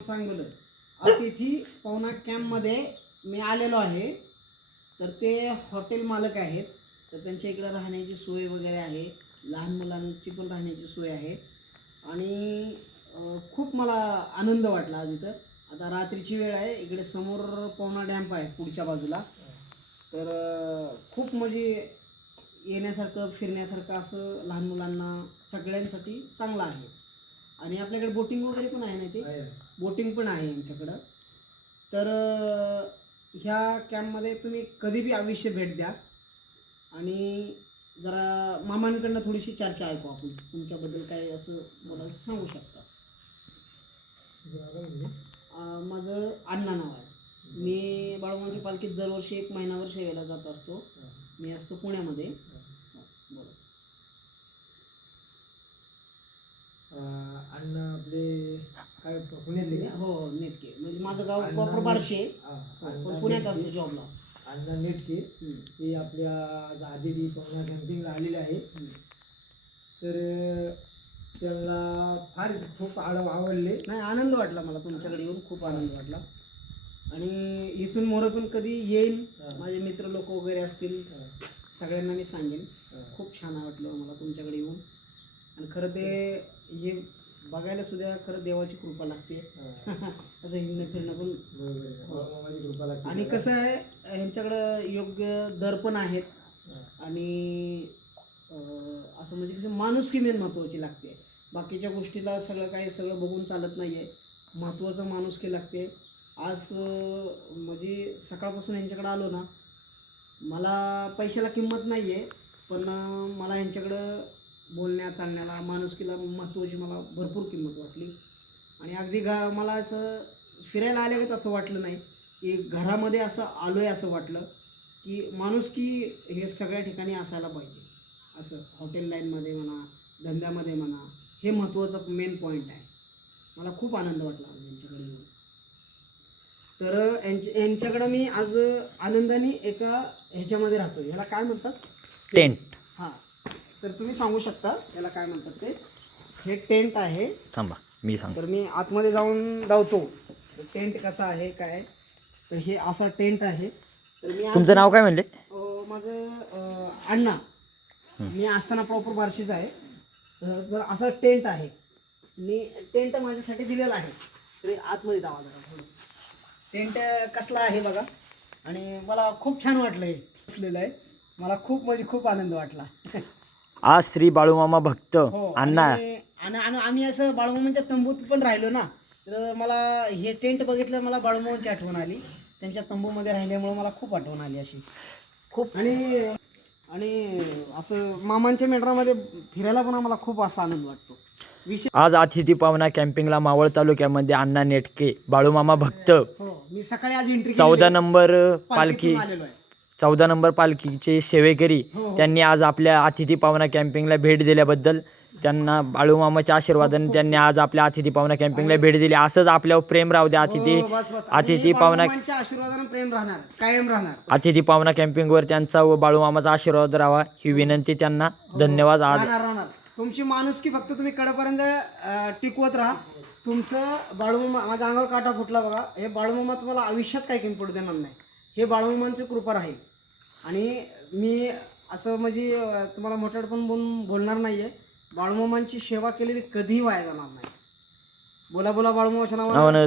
सांगलं अतिथी पवना कॅम्पमध्ये मी आलेलो आहे. तर ते हॉटेल मालक आहेत, तर त्यांच्या इकडे राहण्याची सोय वगैरे आहे, लहान मुलांची पण राहण्याची सोय आहे. आणि खूप मला आनंद वाटला आज इथं. आता रात्रीची वेळ आहे, इकडे समोर पवना डॅम्प आहे पुढच्या बाजूला. तर खूप म्हणजे येण्यासारखं फिरण्यासारखं असं लहान मुलांना सगळ्यांसाठी चांगलं आहे. आणि आपल्याकडे बोटिंग वगैरे पण आहे ना, ते बोटिंग पण आहे यांच्याकडं. तर ह्या कॅम्पमध्ये तुम्ही कधी बी अवश्य भेट द्या. आणि जरा मामांकडनं थोडीशी चर्चा ऐकू आपण, तुमच्याबद्दल काय असं मला सांगू शकता. माझं अण्णा नाव आहे. मी बाळूमामाची पालखीत दरवर्षी 1 महिनाभर सेवेला जात असतो. मी असतो पुण्यामध्ये. बरं. अण्णा आपले काय पुण्यातले? हो, नेटके. म्हणजे माझं गाव प्रॉपर बार्शी आहे, पण पुण्यात असतो जॉबला. अण्णा नेटके हे आपल्या आधी पवना कॅम्पिंगला आलेले आहे. तर त्याला फार खूप आवडले. नाही, आनंद वाटला मला तुमच्याकडे येऊन, खूप आनंद वाटला. आणि इथून मोर पण कधी येईल, माझे मित्र लोक वगैरे असतील, सगळ्यांना मी सांगेन. खूप छान वाटलं मला तुमच्याकडे येऊन. आणि खरं ते हे बघायला सुद्धा खरं देवाची कृपा लागते. असं हिंडणं फिरणं पण. कृपा लागते. आणि कसं आहे, ह्यांच्याकडं योग्य दर पण आहेत. आणि असं म्हणजे कसं माणुसकी मेन महत्त्वाची लागते. बाकीच्या गोष्टीला सगळं बघून चालत नाही आहे. महत्त्वाचं माणुसकी लागते. आज म्हणजे सकाळपासून यांच्याकडे आलो ना, मला पैशाला किंमत नाही आहे, पण मला यांच्याकडं बोलण्या चालण्याला माणुसकीला महत्त्वाची मला भरपूर किंमत वाटली. आणि अगदी मला असं फिरायला आले असं वाटलं नाही, की घरामध्ये असं आलो आहे असं वाटलं. की माणुसकी हे सगळ्या ठिकाणी असायला पाहिजे. असं हॉटेल लाईनमध्ये म्हणा, धंद्यामध्ये म्हणा, हे महत्त्वाचं मेन पॉईंट आहे. मला खूप आनंद वाटला आज यांच्याकडे येऊन. तर यांच्याकडं मी आज आनंदाने एका ह्याच्यामध्ये राहतो. याला काय म्हणतात? टेंट. हां, तर तुम्ही सांगू शकता याला काय म्हणतात ते. हे टेंट आहे. थांबा मी सांग. तर मी आतमध्ये जाऊन धावतो. टेंट कसा आहे काय, तर हे असा टेंट आहे. तर मी तुमचं नाव काय म्हणले? माझं अण्णा. मी असताना प्रॉपर बार्शीचा आहे. तर असा टेंट आहे. मी टेंट माझ्यासाठी दिलेला आहे. तरी आतमध्ये जावा जरा थोडं. टेंट कसला आहे बघा. आणि मला खूप छान वाटलं हे बसलेलं आहे. मला खूप म्हणजे खूप आनंद वाटला. आज श्री बाळूमामा भक्त अण्णा. आणि आम्ही असं बाळूमामांच्या तंबूत पण राहिलो ना, तर मला हे टेंट बघितलं, मला बाळूमामांची आठवण आली. त्यांच्या तंबूमध्ये राहिल्यामुळे मला खूप आठवण आली अशी खूप. आणि असं मामांच्या मेंढरामध्ये फिरायला पण आम्हाला खूप असा आनंद वाटतो. आज अतिथी पवना कॅम्पिंगला मावळ तालुक्यामध्ये अण्णा नेटके बाळूमामा भक्त हो, मी सकाळी आज एंट्री 14 नंबर पालखी आलेलो आहे. 14 नंबर पालखीचे सेवेकरी हो. त्यांनी आज आपल्या अतिथी पवना कॅम्पिंगला भेट दिल्याबद्दल त्यांना बाळूमामाच्या आशीर्वादाने त्यांनी आज आपल्या अतिथी पवना कॅम्पिंगला भेट दिली. असंच आपल्यावर प्रेम राहू द्या. अतिथी पवना आशीर्वादाने प्रेम राहणार, कायम राहणार. अतिथी पवना कॅम्पिंगवर त्यांचा व बाळूमामाचा आशीर्वाद राहावा ही विनंती त्यांना. धन्यवाद. आज राहणार. तुमची माणुसकी फक्त तुम्ही कडेपर्यंत टिकवत राहा. तुमचं बाळूमामा, माझ्या अंगावर काटा फुटला बघा. हे बाळूमामा तुम्हाला आयुष्यात काही किंमत पडू देणार नाही. हे बाळूमामांची कृपा राहील. आणि मी असं म्हणजे तुम्हाला मोठ्यात पण बोलणार नाही आहे. बाळूमामांची सेवा केलेली कधीही वाया जाणार नाही. बोला बोला बाळूमामाच्या नावानं.